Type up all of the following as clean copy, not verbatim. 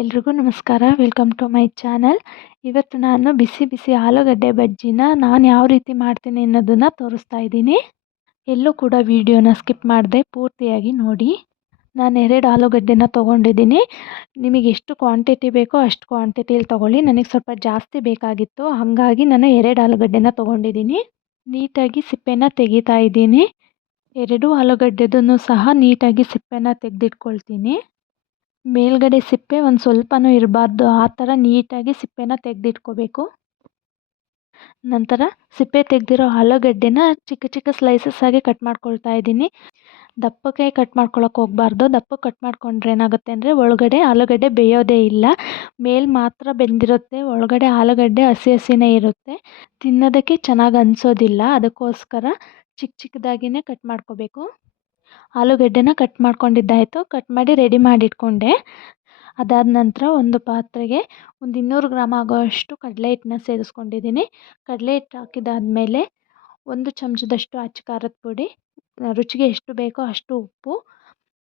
ಎಲ್ರಿಗೂ ನಮಸ್ಕಾರ. Welcome to my channel. ಇವತ್ತು ನಾನು ಬಿಸಿ ಬಿಸಿ ಆಲೂಗಡ್ಡೆ ಬಜ್ಜಿನ ನಾನು ಯಾವ ರೀತಿ ಮಾಡ್ತೀನಿ ಅನ್ನೋದನ್ನು ತೋರಿಸ್ತಾ ಇದ್ದೀನಿ. ಎಲ್ಲೂ ಕೂಡ ವಿಡಿಯೋನ ಸ್ಕಿಪ್ ಮಾಡದೆ ಪೂರ್ತಿಯಾಗಿ ನೋಡಿ. ನಾನು 2 ಆಲೂಗಡ್ಡೆನ ತೊಗೊಂಡಿದ್ದೀನಿ. ನಿಮಗೆ ಎಷ್ಟು ಕ್ವಾಂಟಿಟಿ ಬೇಕೋ ಅಷ್ಟು ಕ್ವಾಂಟಿಟಿಯಲ್ಲಿ ತೊಗೊಳ್ಳಿ. ನನಗೆ ಸ್ವಲ್ಪ ಜಾಸ್ತಿ ಬೇಕಾಗಿತ್ತು, ಹಾಗಾಗಿ ನಾನು 2 ಆಲೂಗಡ್ಡೆನ ತೊಗೊಂಡಿದ್ದೀನಿ. ನೀಟಾಗಿ ಸಿಪ್ಪೆನ ತೆಗಿತಾ ಇದ್ದೀನಿ. 2 ಆಲೂಗಡ್ಡೆದೂ ಸಹ ನೀಟಾಗಿ ಸಿಪ್ಪೆನ ತೆಗೆದಿಟ್ಕೊಳ್ತೀನಿ. ಮೇಲ್ಗಡೆ ಸಿಪ್ಪೆ ಒಂದು ಸ್ವಲ್ಪನೂ ಇರಬಾರ್ದು, ಆ ಥರ ನೀಟಾಗಿ ಸಿಪ್ಪೆನ ತೆಗೆದಿಟ್ಕೋಬೇಕು. ನಂತರ ಸಿಪ್ಪೆ ತೆಗೆದಿರೋ ಆಲೂಗಡ್ಡೆನ ಚಿಕ್ಕ ಚಿಕ್ಕ ಸ್ಲೈಸಸ್ ಆಗಿ ಕಟ್ ಮಾಡ್ಕೊಳ್ತಾ ಇದ್ದೀನಿ. ದಪ್ಪಕ್ಕೆ ಕಟ್ ಮಾಡ್ಕೊಳಕ್ಕೆ ಹೋಗಬಾರ್ದು. ದಪ್ಪಕ್ಕೆ ಕಟ್ ಮಾಡ್ಕೊಂಡ್ರೆ ಏನಾಗುತ್ತೆ ಅಂದರೆ ಒಳಗಡೆ ಆಲೂಗಡ್ಡೆ ಬೇಯೋದೇ ಇಲ್ಲ. ಮಾತ್ರ ಬೆಂದಿರುತ್ತೆ, ಒಳಗಡೆ ಆಲೂಗಡ್ಡೆ ಹಸಿ ಹಸಿನೇ ಇರುತ್ತೆ. ತಿನ್ನೋದಕ್ಕೆ ಚೆನ್ನಾಗಿ ಅನಿಸೋದಿಲ್ಲ. ಅದಕ್ಕೋಸ್ಕರ ಚಿಕ್ಕ ಚಿಕ್ಕದಾಗಿಯೇ ಕಟ್ ಮಾಡ್ಕೋಬೇಕು. ಆಲೂಗಡ್ಡೆನ ಕಟ್ ಮಾಡ್ಕೊಂಡಿದ್ದಾಯಿತು. ಕಟ್ ಮಾಡಿ ರೆಡಿ ಮಾಡಿಟ್ಕೊಂಡೆ. ಅದಾದ ನಂತರ ಒಂದು ಪಾತ್ರೆಗೆ ಒಂದು 200 ಗ್ರಾಮ್ ಆಗೋಷ್ಟು ಕಡಲೆ ಹಿಟ್ಟನ್ನ ಸೇರಿಸ್ಕೊಂಡಿದ್ದೀನಿ. ಕಡಲೆ ಹಿಟ್ಟು ಹಾಕಿದಾದಮೇಲೆ 1 ಚಮಚದಷ್ಟು ಅಚ್ಚ ಖಾರದ ಪುಡಿ, ರುಚಿಗೆ ಎಷ್ಟು ಬೇಕೋ ಅಷ್ಟು ಉಪ್ಪು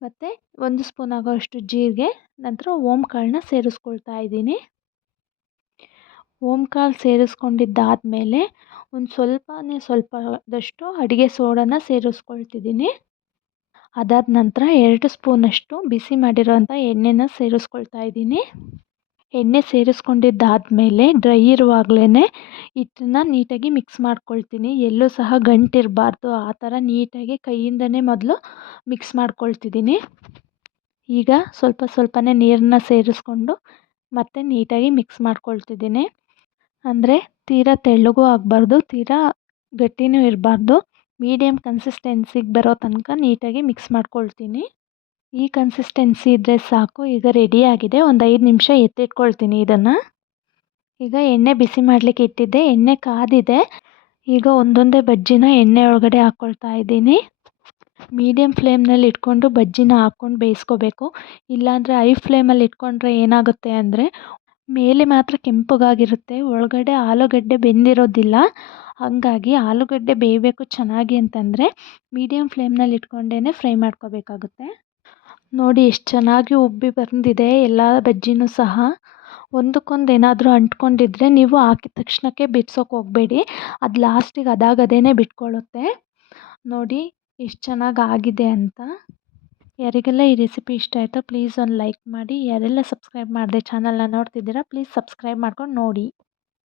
ಮತ್ತು 1 ಸ್ಪೂನ್ ಆಗೋಷ್ಟು ಜೀರಿಗೆ, ನಂತರ ಓಂಕಾಳನ್ನ ಸೇರಿಸ್ಕೊಳ್ತಾ ಇದ್ದೀನಿ. ಓಂಕಾಳು ಸೇರಿಸ್ಕೊಂಡಿದ್ದಾದಮೇಲೆ ಒಂದು ಸ್ವಲ್ಪದಷ್ಟು ಅಡುಗೆ ಸೋಡಾನ ಸೇರಿಸ್ಕೊಳ್ತಿದ್ದೀನಿ. ಅದಾದ ನಂತರ 2 ಸ್ಪೂನಷ್ಟು ಬಿಸಿ ಮಾಡಿರೋಂಥ ಎಣ್ಣೆನ ಸೇರಿಸ್ಕೊಳ್ತಾ ಇದ್ದೀನಿ. ಎಣ್ಣೆ ಸೇರಿಸ್ಕೊಂಡಿದ್ದಾದಮೇಲೆ ಡ್ರೈ ಇರುವಾಗಲೇ ಹಿಟ್ಟನ್ನ ನೀಟಾಗಿ ಮಿಕ್ಸ್ ಮಾಡ್ಕೊಳ್ತೀನಿ. ಎಲ್ಲೂ ಸಹ ಗಂಟಿರಬಾರ್ದು, ಆ ಥರ ನೀಟಾಗಿ ಕೈಯಿಂದನೇ ಮೊದಲು ಮಿಕ್ಸ್ ಮಾಡ್ಕೊಳ್ತಿದ್ದೀನಿ. ಈಗ ಸ್ವಲ್ಪನೇ ನೀರನ್ನ ಸೇರಿಸ್ಕೊಂಡು ಮತ್ತೆ ನೀಟಾಗಿ ಮಿಕ್ಸ್ ಮಾಡ್ಕೊಳ್ತಿದ್ದೀನಿ. ಅಂದರೆ ತೀರಾ ತೆಳ್ಳಗೂ ಆಗಬಾರ್ದು, ತೀರಾ ಗಟ್ಟಿನೂ ಇರಬಾರ್ದು. ಮೀಡಿಯಮ್ ಕನ್ಸಿಸ್ಟೆನ್ಸಿಗೆ ಬರೋ ತನಕ ನೀಟಾಗಿ ಮಿಕ್ಸ್ ಮಾಡ್ಕೊಳ್ತೀನಿ. ಈ ಕನ್ಸಿಸ್ಟೆನ್ಸಿ ಇದ್ದರೆ ಸಾಕು. ಈಗ ರೆಡಿಯಾಗಿದೆ. ಒಂದು 5 ನಿಮಿಷ ಎತ್ತಿಟ್ಕೊಳ್ತೀನಿ ಇದನ್ನು. ಈಗ ಎಣ್ಣೆ ಬಿಸಿ ಮಾಡಲಿಕ್ಕೆ ಇಟ್ಟಿದ್ದೆ, ಎಣ್ಣೆ ಕಾದಿದೆ. ಈಗ ಒಂದೊಂದೇ ಬಜ್ಜಿನ ಎಣ್ಣೆ ಒಳಗಡೆ ಹಾಕ್ಕೊಳ್ತಾ ಇದ್ದೀನಿ. ಮೀಡಿಯಮ್ ಫ್ಲೇಮ್ನಲ್ಲಿ ಇಟ್ಕೊಂಡು ಬಜ್ಜಿನ ಹಾಕ್ಕೊಂಡು ಬೇಯಿಸ್ಕೋಬೇಕು. ಇಲ್ಲಾಂದರೆ ಹೈ ಫ್ಲೇಮಲ್ಲಿ ಇಟ್ಕೊಂಡ್ರೆ ಏನಾಗುತ್ತೆ ಅಂದರೆ ಮೇಲೆ ಮಾತ್ರ ಕೆಂಪಗಾಗಿರುತ್ತೆ, ಒಳಗಡೆ ಆಲೂಗಡ್ಡೆ ಬೆಂದಿರೋದಿಲ್ಲ. ಹಾಗಾಗಿ ಆಲೂಗಡ್ಡೆ ಬೇಯಬೇಕು ಚೆನ್ನಾಗಿ ಅಂತಂದರೆ ಮೀಡಿಯಮ್ ಫ್ಲೇಮ್ನಲ್ಲಿ ಇಟ್ಕೊಂಡೇ ಫ್ರೈ ಮಾಡ್ಕೋಬೇಕಾಗುತ್ತೆ. ನೋಡಿ ಎಷ್ಟು ಚೆನ್ನಾಗಿ ಉಬ್ಬಿ ಬಂದಿದೆ ಎಲ್ಲ ಬಜ್ಜಿನೂ ಸಹ. ಒಂದಕ್ಕೊಂದು ಏನಾದರೂ ಅಂಟ್ಕೊಂಡಿದ್ರೆ ನೀವು ಹಾಕಿದ ತಕ್ಷಣಕ್ಕೆ ಬಿಡ್ಸೋಕೆ ಹೋಗಬೇಡಿ, ಅದು ಲಾಸ್ಟಿಗೆ ಅದಾಗದೇ ಬಿಟ್ಕೊಳ್ಳುತ್ತೆ. ನೋಡಿ ಎಷ್ಟು ಚೆನ್ನಾಗಿ ಆಗಿದೆ ಅಂತ. ಯಾರಿಗೆಲ್ಲ ಈ ರೆಸಿಪಿ ಇಷ್ಟ ಆಯಿತೋ ಪ್ಲೀಸ್ ಒಂದು ಲೈಕ್ ಮಾಡಿ. ಯಾರೆಲ್ಲ ಸಬ್ಸ್ಕ್ರೈಬ್ ಮಾಡದೆ ಚಾನಲ್ನ ನೋಡ್ತಿದ್ದೀರಾ ಪ್ಲೀಸ್ ಸಬ್ಸ್ಕ್ರೈಬ್ ಮಾಡ್ಕೊಂಡು ನೋಡಿ.